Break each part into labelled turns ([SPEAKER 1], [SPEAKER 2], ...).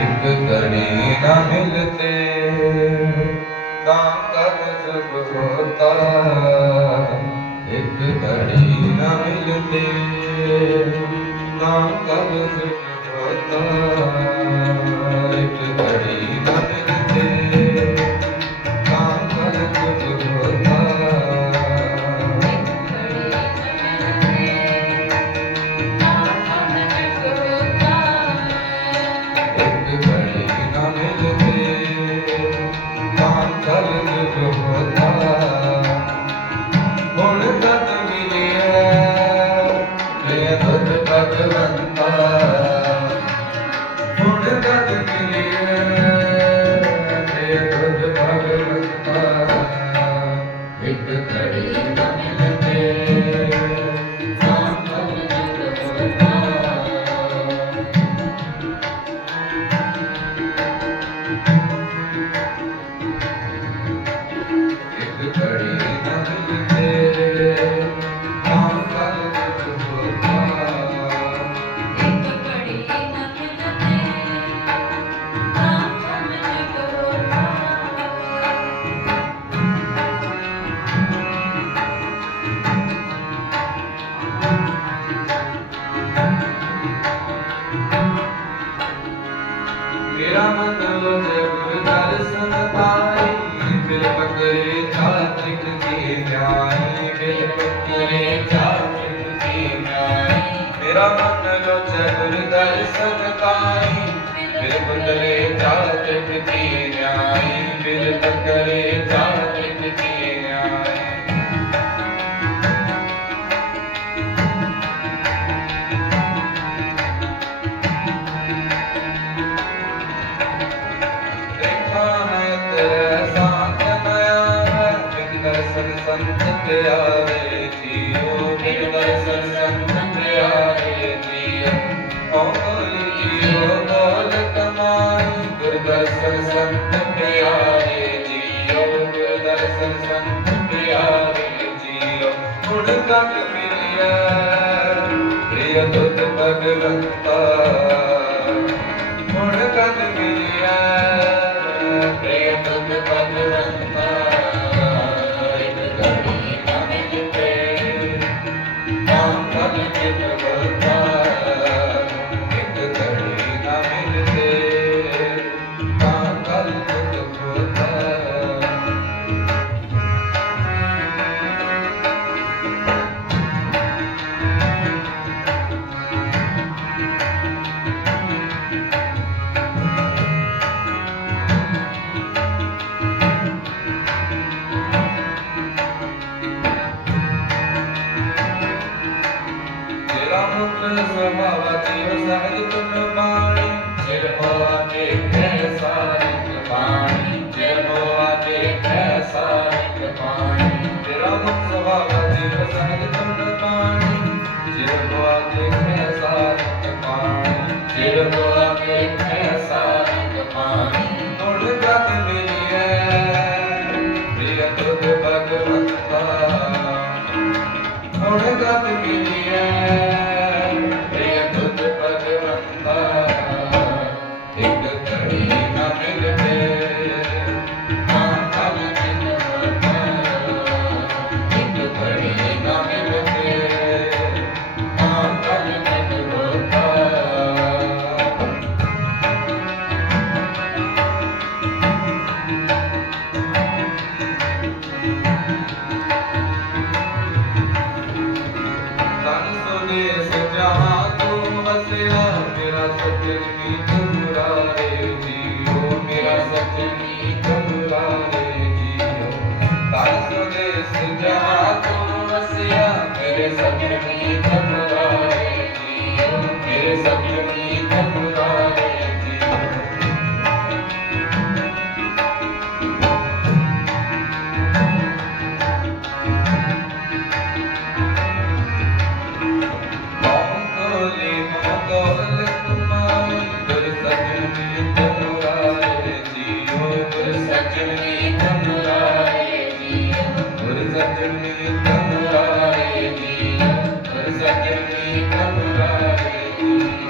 [SPEAKER 1] ਇੱਕ ਕਰਨੀ ਨਾ ਮਿਲਤੇ ਨਾਮ ਕਬ ਜਬ ਹੋਤਾ ਇੱਕ ਕਰਨੀ ਨਾ ਮਿਲਤੇ ਨਾਮ ਕਬ ਜਬ ਹੋਤਾ Yeah. ਮੇਰਾ ਮਨ ਲੋ ਜੇ ਗੁਰ ਦਰਸ਼ਨ ਪਾਈ ਫਿਰ ਪਕੜੇ ਚਾਤ੍ਰਿਕ ਕੀ ਧਿਆਈ ਫਿਰ ਪਕੜੇ ਚਾਤ੍ਰਿਕ ਕੀ ਧਿਆਈ ਮੇਰਾ ਮਨ ਲੋ ਜੇ ਗੁਰ ਦਰਸ਼ਨ ਪਾਈ ਫਿਰ ਪਕੜੇ ਚਾਤ੍ਰਿਕ ਕੀ ਧਿਆਈ ਫਿਰ ਪਕੜੇ ਚਾਤ੍ਰਿਕ ਸੰਤ ਪਿਆਰੇ ਜੀਓ, ਨਿਰਮਲ ਸੰਤ ਪਿਆਰੇ ਜੀਓ। ਮੋਹਨ ਜੀਓ ਬੋਲ ਕਮਾਈ ਗੁਰਦਰਸ਼ਨ ਸੰਤ ਪਿਆਰੇ ਜੀਓ ਗੁਰਦਰਸ਼ਨ ਸੰਤ ਪਿਆਰੇ ਜੀਓ। ਹੁਣ ਤੱਕ ਮਿਲਿਆ, ਪ੍ਰਿਯ ਤੁਧ ਭਗਵੰਤਾ। ਗਮੁਖ ਸੁਭਾਵਾ ਜੀਵ ਸਹਿਜ ਤੁਮ Música Thank you.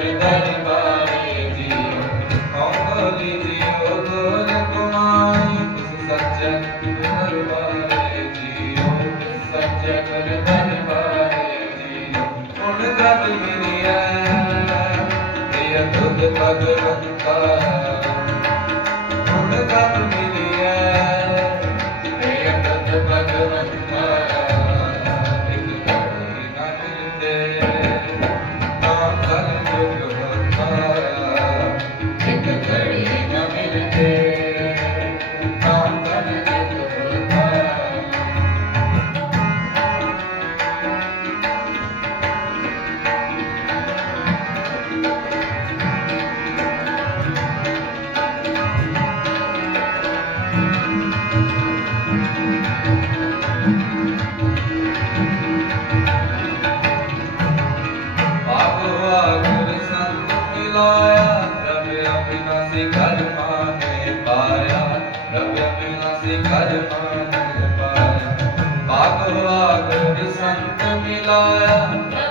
[SPEAKER 1] ਦੀਆ ਇਹ ਤੁਧ ਭਗਵੰਤਾ। ਹੁਣ ਤੱਕ ਮਿਲਿਆ ਇਹ ਤੁਧ ਭਗਵੰਤਾ। ਇੱਕ ਕੜੀ ਨਾ ਮਿਲਦੇ ਨਾਮ ਕਰ ਜੁਗਵੰਤਾ ਇੱਕ ਸੇ ਕਰਮਾਂ ਨਿਰਪਾਇਆ ਬਾਗ ਬਾਗ ਸੰਤ ਮਿਲਾਇਆ।